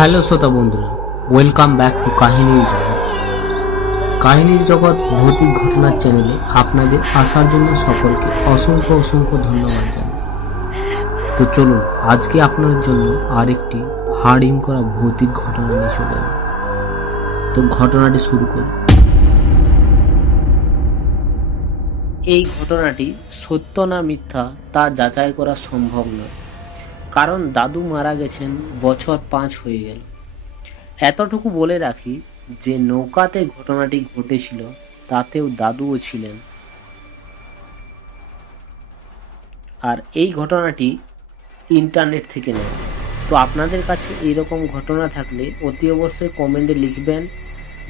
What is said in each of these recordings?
Hello শ্রোতা বন্ধুরা, welcome back to কাহিনীর জগৎ। কাহিনীর জগৎ ভৌতিক ঘটনার চ্যানেলে আপনাদের আসার জন্য সকলকে অসংখ্য অসংখ্য ধন্যবাদ জানাই। তো চলুন আজকে আপনার জন্য আরেকটি হাড়হিম করা ভৌতিক ঘটনা নিয়ে চলে এলাম। তো ঘটনাটি শুরু করি। এই ঘটনাটি সত্য না মিথ্যা তা যাচাই করা সম্ভব নয়, কারণ দাদু মারা গেছেন বছর 5 হয়ে গেল। এতটুকু বলে রাখি যে নৌকাতে ঘটনাটি ঘটেছিল তাতেও দাদুও ছিলেন। আর এই ঘটনাটি ইন্টারনেট থেকে নেয়। তো আপনাদের কাছে এইরকম ঘটনা থাকলে অতি অবশ্যই কমেন্টে লিখবেন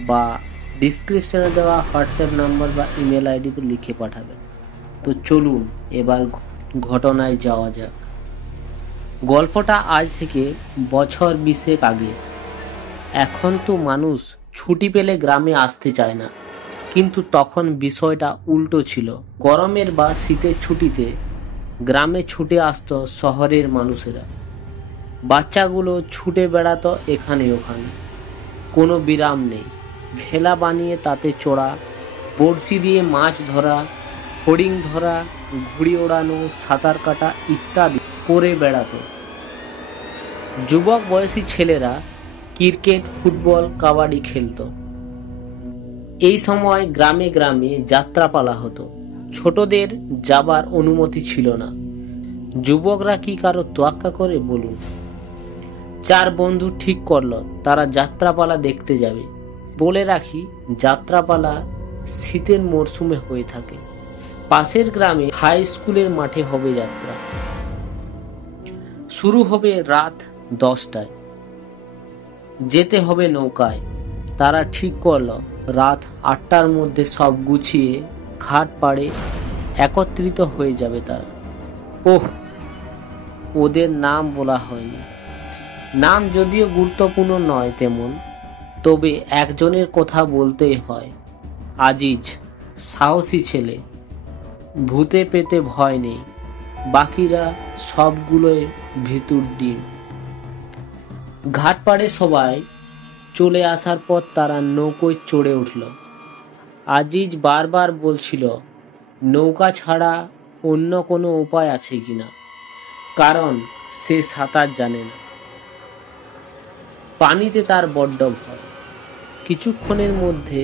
বা ডিসক্রিপশনে দেওয়া হোয়াটসঅ্যাপ নাম্বার বা ইমেল আইডিতে লিখে পাঠাবেন। তো চলুন এবার ঘটনায় যাওয়া যাক। গল্পটা আজ থেকে বছর 20 আগে। এখন তো মানুষ ছুটি পেলে গ্রামে আসতে চায় না, কিন্তু তখন বিষয়টা উল্টো ছিল। গরমের বা শীতের ছুটিতে গ্রামে ছুটে আসতো শহরের মানুষেরা। বাচ্চাগুলো ছুটে বেড়াতো এখানে ওখানে, কোনো বিরাম নেই। ভেলা বানিয়ে তাতে চড়া, বড়শি দিয়ে মাছ ধরা, ফড়িং ধরা, ঘুড়ি ওড়ানো, সাঁতার কাটা ইত্যাদি করে বেড়াতো। যুবক বয়সী ছেলেরা ক্রিকেট, ফুটবল, কাবাডি খেলতো। এই সময় গ্রামে গ্রামে যাত্রাপালা হতো। ছোটদের যাবার অনুমতি ছিল না। যুবকরা কি কারো তোয়াক্কা করে বলুন? 4 বন্ধু ঠিক করলো তারা যাত্রাপালা দেখতে যাবে। বলে রাখি, যাত্রাপালা শীতের মরশুমে হয়ে থাকে। পাশের গ্রামে হাই স্কুলের মাঠে হবে যাত্রা। শুরু হবে রাত 10টায়। যেতে হবে নৌকায়। তারা ঠিক করলো রাত 8টার মধ্যে সব গুছিয়ে ঘাট পাড়ে একত্রিত হয়ে যাবে তারা। ওদের নাম বলা হয়নি। নাম যদিও গুরুত্বপূর্ণ নয় তেমন, তবে একজনের কথা বলতেই হয়। আজিজ, সাহসী ছেলে, ভূতে পেতে ভয় নেই। বাকিরা সবগুলোই ভিতুর ডিম। ঘাট পাড়ে সবাই চলে আসার পর তারা নৌকোয় চড়ে উঠল। আজিজ বারবার বলছিল নৌকা ছাড়া অন্য কোনো উপায় আছে কিনা, কারণ সে সাঁতার জানে না। পানিতে তার বড্ড ভয়। কিছুক্ষণের মধ্যে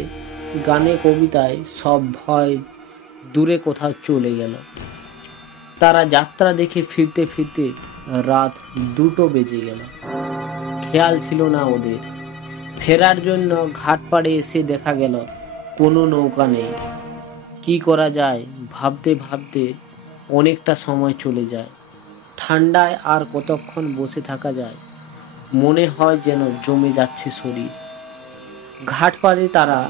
গানে কবিতায় সব ভয় দূরে কোথাও চলে গেল। তারা যাত্রা দেখে ফিরতে ফিরতে রাত 2টো বেজে গেল। খেয়াল ছিল না ওদের। ফেরার জন্য ঘাট পাড়ে এসে দেখা গেল কোনো নৌকা নেই। কি করা যায় ভাবতে ভাবতে অনেকটা সময় চলে যায়। ঠান্ডায় আর কতক্ষণ বসে থাকা যায়? মনে হয় যেন জমে যাচ্ছে শরীর। ঘাট পাড়ে তারা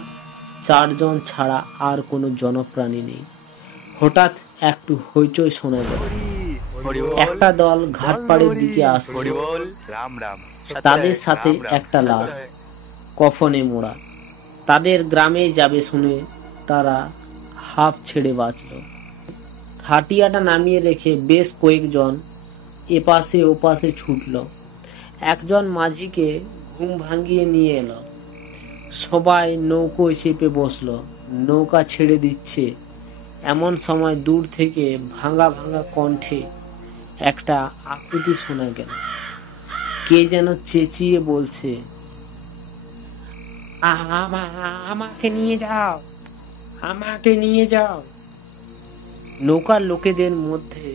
4 জন ছাড়া আর কোনো জনপ্রাণী নেই। হঠাৎ একটু হইচই শোনা গেল। একটা দল ঘাট পাড়ের দিকে আসছে। তাদের সাথে একটা লাশ, কফনে মোড়া। তাদের গ্রামে যাবে শুনে তারা হাফ ছেড়ে বাঁচল। হাটিয়াটা নামিয়ে রেখে বেশ কয়েকজন এপাশে ওপাশে ছুটল। একজন মাঝিকে ঘুম ভাঙিয়ে নিয়ে এলো। সবাই নৌকোয় চেপে বসলো। নৌকা ছেড়ে দিচ্ছে। এমন সময় দূর থেকে ভাঙা ভাঙা কণ্ঠে একটা আকুতি শোনা গেল। কে যেন চেঁচিয়ে বলছে, আমাকে নিয়ে যাও, আমাকে নিয়ে যাও। নৌকার লোকেদের মধ্যে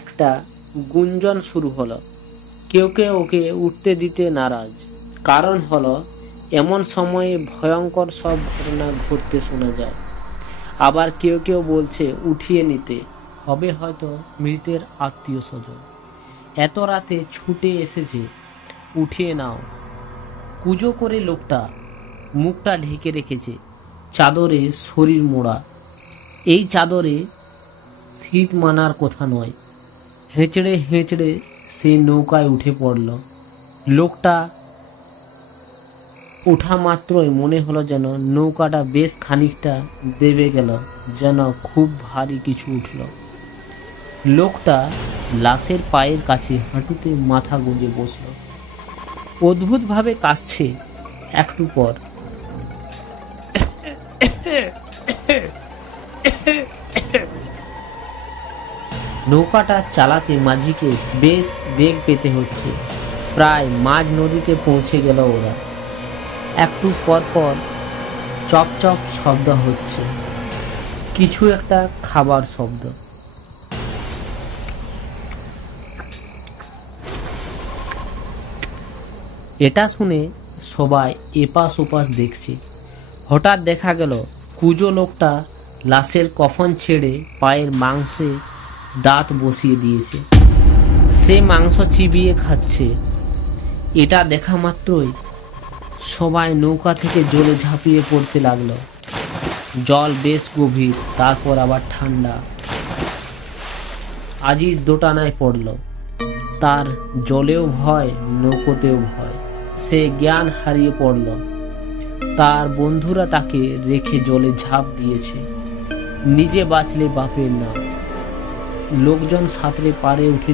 একটা গুঞ্জন শুরু হলো। কেউ কেউ ওকে উঠতে দিতে নারাজ। কারণ হলো এমন সময়ে ভয়ঙ্কর সব ঘটনা ঘটতে শোনা যায়। আবার কেউ কেউ বলছে উঠিয়ে নিতে হবে, হয়তো মৃতের আত্মীয় স্বজন। এত রাতে ছুটে এসেছে, উঠিয়ে নাও। কুজো করে লোকটা মুখটা ঢেকে রেখেছে, চাদরে শরীর মোড়া। এই চাদরে শীত মানার কথা নয়। হেঁচড়ে হেঁচড়ে সে নৌকায় উঠে পড়ল। লোকটা ওঠা মাত্রই মনে হলো যেন নৌকাটা বেশ খানিকটা দেবে গেল, যেন খুব ভারী কিছু উঠল। লোকটা লাশের পায়ের কাছে হাঁটুতে মাথা গুঁজে বসল। অদ্ভুতভাবে কাশছে। একটু পর নৌকাটা চালাতে মাঝিকে বেশ বেগ পেতে হচ্ছে। প্রায় মাঝ নদীতে পৌঁছে গেল ওরা। একটু পর পর চপ চপ শব্দ হচ্ছে, কিছু একটা খাবার শব্দ। এটা শুনে সবাই এপাশ ওপাশ দেখছে। হঠাৎ দেখা গেল কুজো লোকটা লাশের কফন ছেড়ে পায়ের মাংসে দাঁত বসিয়ে দিয়েছে। সে মাংস চিবিয়ে খাচ্ছে। এটা দেখা মাত্রই সবাই নৌকা থেকে জলে ঝাঁপিয়ে পড়তে লাগলো। জল বেশ গভীর, তারপর আবার ঠান্ডা। আজিজ দোটানায় পড়ল। তার জলেও ভয়, নৌকোতেও ভয়। সে জ্ঞান হারিয়ে পড়ল। তার বন্ধুরা তাকে রেখে জলে ঝাঁপ দিয়েছে। নিজে বাঁচলে বাপের নাম। লোকজন সাঁতরে পারে উঠে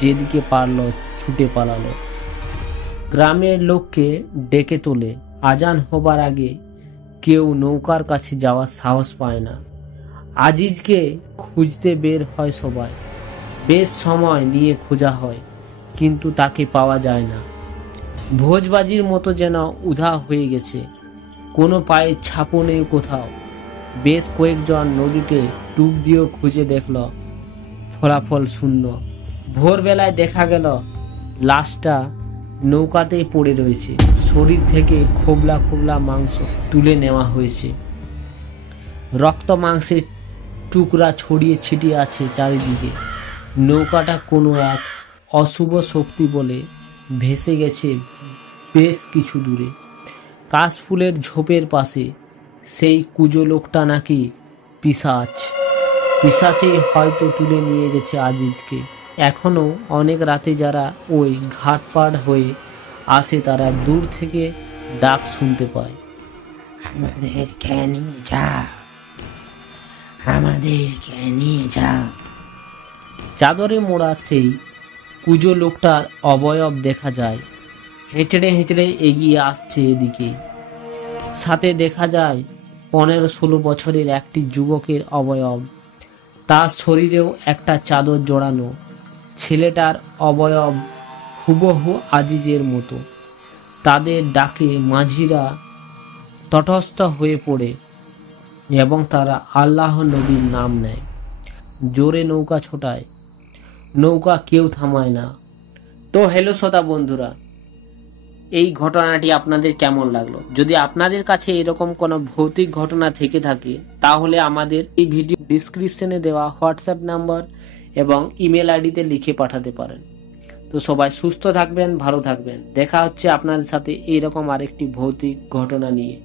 যেদিকে পারল ছুটে পালালো। গ্রামের লোককে ডেকে তোলে। আজান হবার আগে কেউ নৌকার কাছে যাওয়ার সাহস পায় না। আজিজকে খুঁজতে বের হয় সবাই। বেশ সময় নিয়ে খোঁজা হয়, কিন্তু তাকে পাওয়া যায় না। ভোজবাজির মতো যেন উধা হয়ে গেছে। কোনো পায়ের ছাপও নেই কোথাও। বেশ কয়েকজন নদীতে ডুব দিয়েও খুঁজে দেখল, ফলাফল শূন্য। ভোরবেলায় দেখা গেল লাশটা নৌকাতেই পড়ে রয়েছে। শরীর থেকে খোবলা খোবলা মাংস তুলে নেওয়া হয়েছে। রক্ত মাংসের টুকরা ছড়িয়ে ছিটিয়ে আছে চারিদিকে। নৌকাটা কোনো এক অশুভ শক্তি বলে ভেসে গেছে বেশ কিছু দূরে। কাশফুলের ঝোপের পাশে। সেই কুজো লোকটা নাকি পিশাচেই হয়তো তুলে নিয়ে গেছে আজিজকে। এখনো অনেক রাতে যারা ওই ঘাট পার হয়ে আসে তারা দূর থেকে ডাক শুনতে পায়, আমাদেরকে নিয়ে যাও, আমাদেরকে নিয়ে যাও। চাদরে মোড়া সেই কুজো লোকটার অবয়ব দেখা যায়। হেঁচড়ে হেঁচড়ে এগিয়ে আসছে এদিকে। সাথে দেখা যায় 15-16 বছরের একটি যুবকের অবয়ব। তার শরীরেও একটা চাদর জড়ানো। ছেলেটার অবয়ব হুবহু আজিজের মতো। তাদের ডাকে মাঝিরা তটস্থ হয়ে পড়ে এবং তারা আল্লাহ নবীর নাম নেয়। জোরে নৌকা ছোটায়। নৌকা কেউ থামায় না। তো হ্যালো শ্রোতা বন্ধুরা, এই ঘটনাটি আপনাদের কেমন লাগলো? যদি আপনাদের কাছে এরকম কোনো ভৌতিক ঘটনা থেকে থাকে তাহলে আমাদের এই ভিডিও ডিসক্রিপশনে দেওয়া হোয়াটসঅ্যাপ নাম্বার এবং ইমেল আইডিতে লিখে পাঠাতে পারেন। তো সবাই সুস্থ থাকবেন, ভালো থাকবেন। দেখা হচ্ছে আপনাদের সাথে এইরকম আরেকটি ভৌতিক ঘটনা নিয়ে।